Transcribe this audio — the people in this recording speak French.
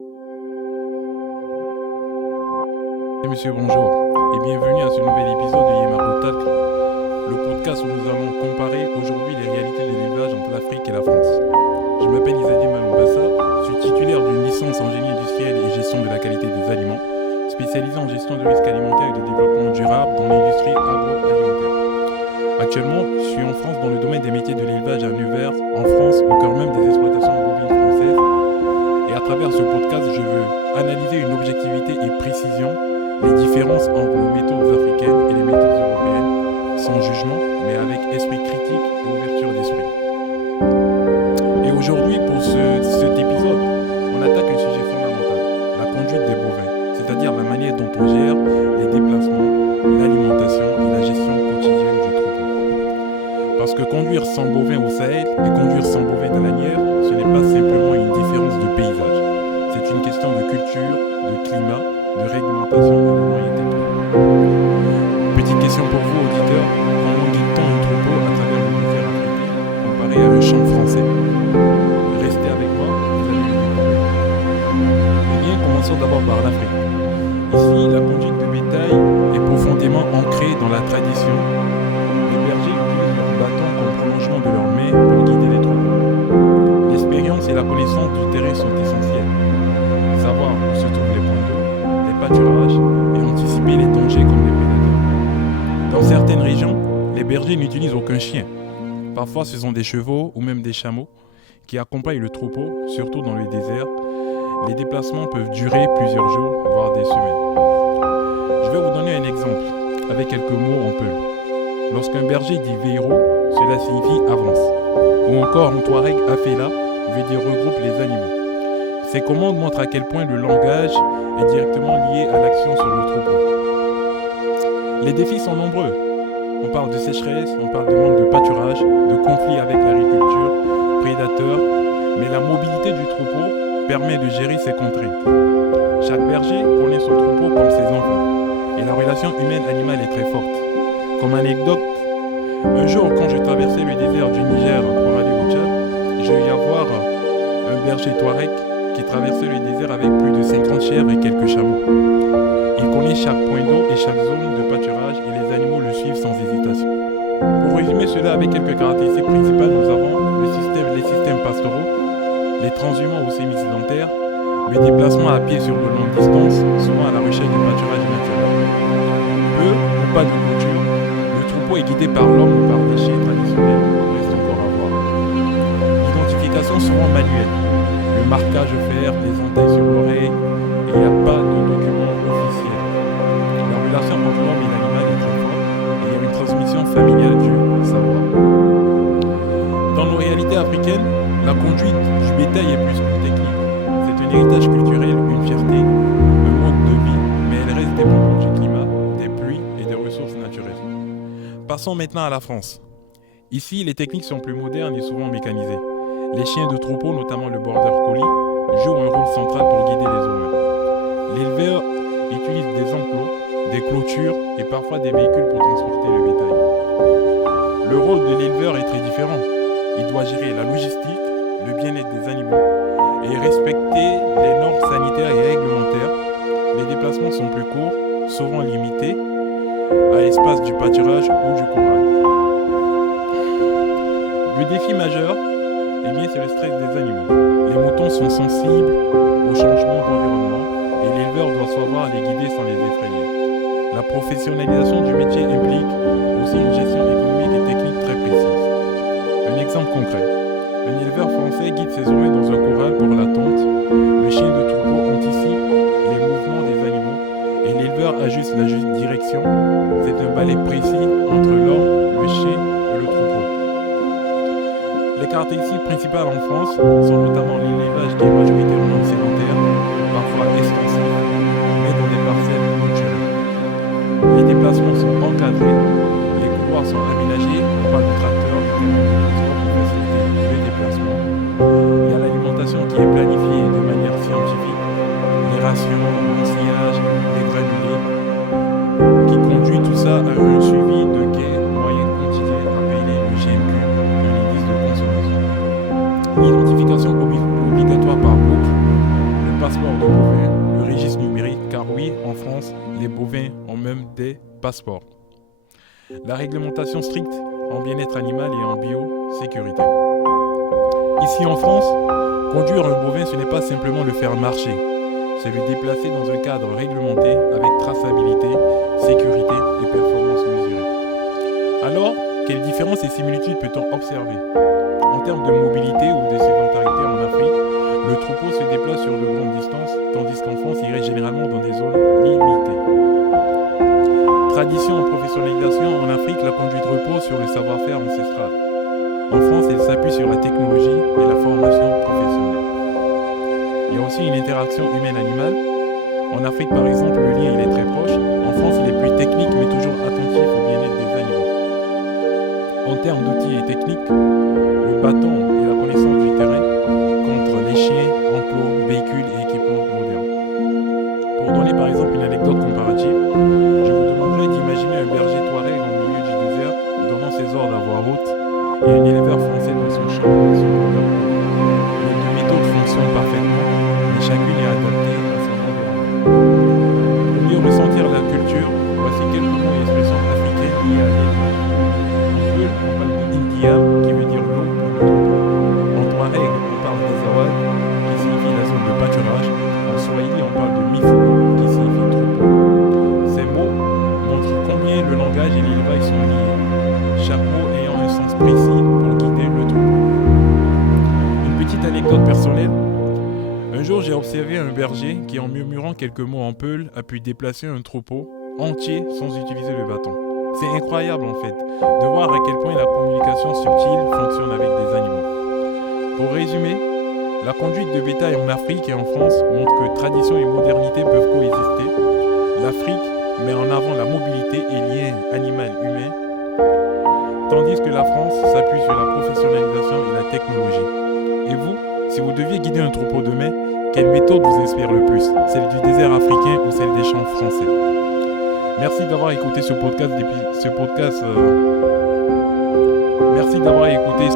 Et monsieur, bonjour et bienvenue à ce nouvel épisode de Yemarotalk, le podcast où nous allons comparer aujourd'hui les réalités de l'élevage entre l'Afrique et la France. Je m'appelle Isadi Malombassa, je suis titulaire d'une licence en génie industriel et gestion de la qualité des aliments, spécialisé en gestion de risques alimentaires et de développement durable dans l'industrie agroalimentaire. Actuellement, je suis en France dans le domaine des métiers de l'élevage à Nevers, en France, au cœur même des exploitations bovines françaises. Et à travers ce podcast, je veux analyser une objectivité et précision les différences entre les méthodes africaines et les méthodes européennes, sans jugement, mais avec esprit critique et ouverture d'esprit. Et aujourd'hui, pour cet épisode, on attaque un sujet fondamental, la conduite des bovins, c'est-à-dire la manière dont on gère les déplacements, l'alimentation et la gestion quotidienne du troupeau. Parce que conduire sans bovins au Sahel et conduire sans bovins dans la Nièvre, ce n'est pas simplement une différence de paysage. C'est une question de culture, de climat, de réglementation et de moyens techniques. Petite question pour vous, auditeurs. Comment guide-t-on un troupeau à travers le désert africain comparé à un champ français? Restez avec moi, vous allez le découvrir. Eh bien, commençons d'abord par l'Afrique. Ici, la conduite de bétail est profondément ancrée dans la tradition. Les bergers utilisent leur bâton comme prolongement de leurs mains pour guider les troupeaux. L'expérience et la connaissance du terrain sont essentielles. Savoir où se trouvent les points d'eau, les pâturages et anticiper les dangers comme les prédateurs. Dans certaines régions, les bergers n'utilisent aucun chien. Parfois, ce sont des chevaux ou même des chameaux qui accompagnent le troupeau, surtout dans le désert. Les déplacements peuvent durer plusieurs jours, voire des semaines. Je vais vous donner un exemple, avec quelques mots en peul. Lorsqu'un berger dit veiro, cela signifie avance. Ou encore un touareg afela veut dire regroupe les animaux. Ces commandes montrent à quel point le langage est directement lié à l'action sur le troupeau. Les défis sont nombreux. On parle de sécheresse, on parle de manque de pâturage, de conflits avec l'agriculture, prédateurs, mais la mobilité du troupeau permet de gérer ces contraintes. Chaque berger connaît son troupeau comme ses enfants, et la relation humaine-animale est très forte. Comme anecdote, un jour quand je traversais le désert du Niger pour aller au Tchad, j'ai eu à voir un berger touareg qui traversait le désert avec plus de 50 chèvres et quelques chameaux. Il connaît chaque point d'eau et chaque zone de pâturage et les animaux le suivent sans hésitation. Pour résumer cela avec quelques caractéristiques principales, nous avons les systèmes pastoraux, les transhumants ou semi-sédentaires, le déplacement à pied sur de longues distances, souvent à la recherche de pâturage naturel. Peu ou pas de clôture, le troupeau est guidé par l'homme ou par des chiens traditionnels, reste encore à voir. L'identification souvent manuelle. Le marquage fer, les entailles sur l'oreille, et il n'y a pas de document officiel. La relation entre l'homme et l'animal est très forte, et il y a une transmission familiale du savoir. Dans nos réalités africaines, la conduite du bétail est plus qu'une technique. C'est un héritage culturel, une fierté, un mode de vie, mais elle reste dépendante du climat, des pluies et des ressources naturelles. Passons maintenant à la France. Ici, les techniques sont plus modernes et souvent mécanisées. Les chiens de troupeau, notamment le border collie, jouent un rôle central pour guider les humains. L'éleveur utilise des enclos, des clôtures et parfois des véhicules pour transporter le bétail. Le rôle de l'éleveur est très différent. Il doit gérer la logistique, le bien-être des animaux et respecter les normes sanitaires et réglementaires. Les déplacements sont plus courts, souvent limités à l'espace du pâturage ou du corral. Le défi majeur, c'est le stress des animaux. Les moutons sont sensibles aux changements d'environnement et l'éleveur doit savoir les guider sans les effrayer. La professionnalisation du métier implique aussi une gestion économique et technique très précise. Un exemple concret. Un éleveur français guide ses ouvriers dans un corral pour la tonte. Le chien de troupeau anticipe les mouvements des animaux et l'éleveur ajuste la direction. C'est un balai précis entre l'homme, le chien et le troupeau. Les caractéristiques principales en France sont notamment l'élevage qui est majoritairement sédentaire, parfois extensif, mais dans des parcelles clôturées. Les déplacements sont encadrés, les couloirs sont aménagés, on parle de tracteurs, de camions de transport pour faciliter les déplacements. Il y a l'alimentation qui est planifiée de manière scientifique, les rations, l'ensillage, les granulés, qui conduit tout ça à un suivi de gains moyens quotidiens appelé le GMQ, un indice de consommation. L'identification obligatoire par groupe, le le passeport de bovin, le registre numérique, car oui, en France, les bovins ont même des passeports. La réglementation stricte en bien-être animal et en biosécurité. Ici en France, conduire un bovin, ce n'est pas simplement le faire marcher, c'est le déplacer dans un cadre réglementé avec traçabilité, sécurité et performance mesurée. Alors, quelles différences et similitudes peut-on observer ? En termes de mobilité ou de sédentarité en Afrique, le troupeau se déplace sur de grandes distances, tandis qu'en France, il irait généralement dans des zones limitées. Tradition et professionnalisation, en Afrique, la conduite repose sur le savoir-faire ancestral. En France, elle s'appuie sur la technologie et la formation professionnelle. Il y a aussi une interaction humaine-animale. En Afrique, par exemple, le lien il est très proche. En France, il est plus technique, mais toujours attentif au bien-être des animaux. En termes d'outils et techniques, le bâton et la connaissance du terrain contre les chiens, enclos, véhicules et équipements modernes. Pour donner par exemple une anecdote comparative, je vous demanderai d'imaginer un berger touareg au milieu du désert donnant ses ordres à voix haute et un éleveur français dans son champ avec son programme. Les deux méthodes fonctionnent parfaitement, mais chacune est adaptée à son environnement. Pour mieux ressentir la culture, voici quelques mots et expressions africaines liées à l'élevage. On parle d'Indiam, qui veut dire l'eau pour le troupeau. En touareg, on parle d'Azawad, qui signifie la zone de pâturage. En swahili, on parle de Mifugo, qui signifie troupeau. Ces mots montrent combien le langage et l'élevage sont liés, chaque mot ayant un sens précis pour guider le troupeau. Une petite anecdote personnelle. Un jour, j'ai observé un berger qui, en murmurant quelques mots en peul, a pu déplacer un troupeau entier sans utiliser le bâton. C'est incroyable en fait, de voir à quel point la communication subtile fonctionne avec des animaux. Pour résumer, la conduite de bétail en Afrique et en France montre que tradition et modernité peuvent coexister. L'Afrique met en avant la mobilité et lien animal-humain, tandis que la France s'appuie sur la professionnalisation et la technologie. Et vous, si vous deviez guider un troupeau demain, quelle méthode vous inspire le plus ? Celle du désert africain ou celle des champs français ? Merci d'avoir écouté ce podcast. Merci d'avoir écouté